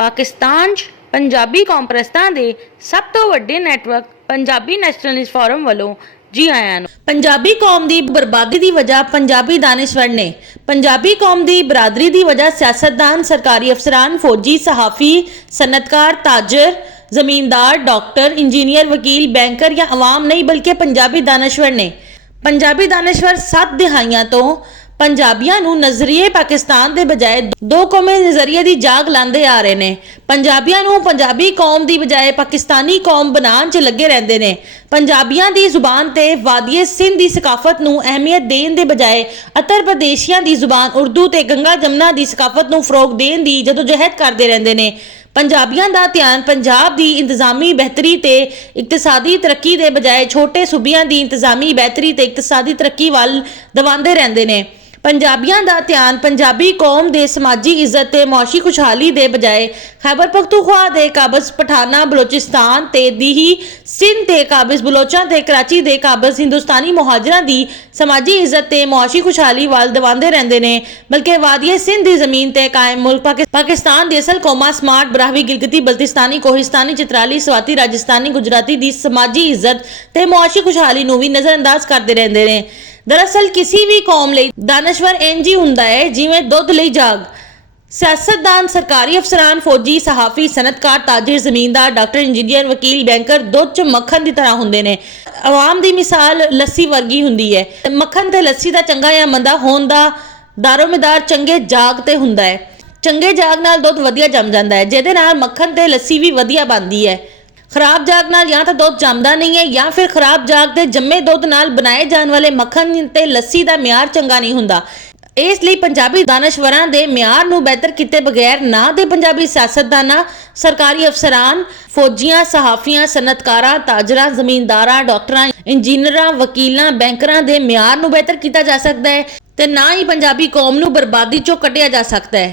ਪਾਕਿਸਤਾਨ 'ਚ ਪੰਜਾਬੀ ਕੌਮਪ੍ਰਸਤਾਂ ਦੇ ਸਭ ਤੋਂ ਵੱਡੇ ਨੈਟਵਰਕ ਪੰਜਾਬੀ ਨੈਸ਼ਨਲਿਸਟ ਫੋਰਮ ਵੱਲੋਂ जी आया पंजाबी कौम की बर्बादी की वजह पंजाबी दानिशवर ने पंजाबी कौम की बरादरी की वजह सियासतदान सरकारी अफसरान फौजी सहाफ़ी सनतकार ताजर जमींदार डॉक्टर इंजीनियर वकील बैंकर या अवाम नहीं बल्कि पंजाबी दानिशवर ने। पंजाबी दानिशवर 7 दिहाइयां तो पंजाबियों नूं नज़रिए पाकिस्तान के बजाय दो कौमी नज़रिए की जाग लाते आ रहे हैं। पंजाबियों नूं पंजाबी कौम की बजाय पाकिस्तानी कौम बनाने च लगे रहते हैं। पंजाबियों की जुबान ते वादिए सिंध की सकाफत नूं अहमियत देने के बजाय उत्तर प्रदेशियों की जुबान उर्दू ते गंगा जमुना की सकाफत नूं फरोग देने की जदोजहद करते रहते हैं। पंजाबियों का ध्यान पंजाब की इंतजामी बेहतरी ते इकतसादी तरक्की के बजाय छोटे सूबियां की इंतजामी बेहतरी ते इकतसादी तरक्की वाल दवांदे रहते हैं। पंजाबियों का ध्यान पंजाबी कौम के समाजी इज्जत ते मुआशी खुशहाली के बजाय खैबर पख्तूनख्वा के काबिज पठाना बलोचिस्तान ते दीही सिंध के काबिज बलोचा ते कराची के काबिज हिंदुस्तानी मुहाजिरां की समाजी इज्जत ते मुआशी खुशहाली वाल दवांदे रहते हैं। बल्कि वादिए सिंध की जमीन ते कायम मुल्क पाकिस्तान की असल कौमां स्मार्ट बराहवी गिलगिती बल्तिस्तानी कोहिस्तानी चित्राली स्वाति राजस्थानी गुजराती की समाजी इज्जत ते मुआशी खुशहाली नूं भी नज़रअंदाज करते रहते हैं। दरअसल किसी भी कौम लई दानिशवर इंज ही हुंदा है जिवें दुध लई जाग। सियासतदान सरकारी अफसरान फौजी सहाफ़ी सनतकार ताजिर जमींदार डॉक्टर इंजीनियर वकील बैंकर दुध च मक्खन की तरह हुंदे ने। आवाम की मिसाल लस्सी वर्गी हुंदी है। मक्खन ते लस्सी का चंगा या मंदा होण दा दारोमदार चंगे जाग ते हुंदा है। चंगे जाग नाल दुध वधिया जम जांदा है, जिहदे नाल मक्खन ते लस्सी भी वधिया बनदी है। खराब जाग नाल या तो दुध जमदा नहीं है या फिर खराब जाग ते जम्मे दुध नाल बनाए जाने वाले मक्खन ते लस्सी का म्यार चंगा नहीं हुंदा। इसलिए पंजाबी दानिशवरां दे म्यार नूं बेहतर किते बगैर ना दे पंजाबी सियासतदानां सरकारी अफसरान फौजियां सहाफियां सनतकारां ताजरां जमींदारां डॉक्टरां इंजीनियरां वकीलां बैंकरां दे म्यार नूं बेहतर किया जा सकता है ते ना ही पंजाबी कौम नूं बर्बादी चों कढिया जा सकता है।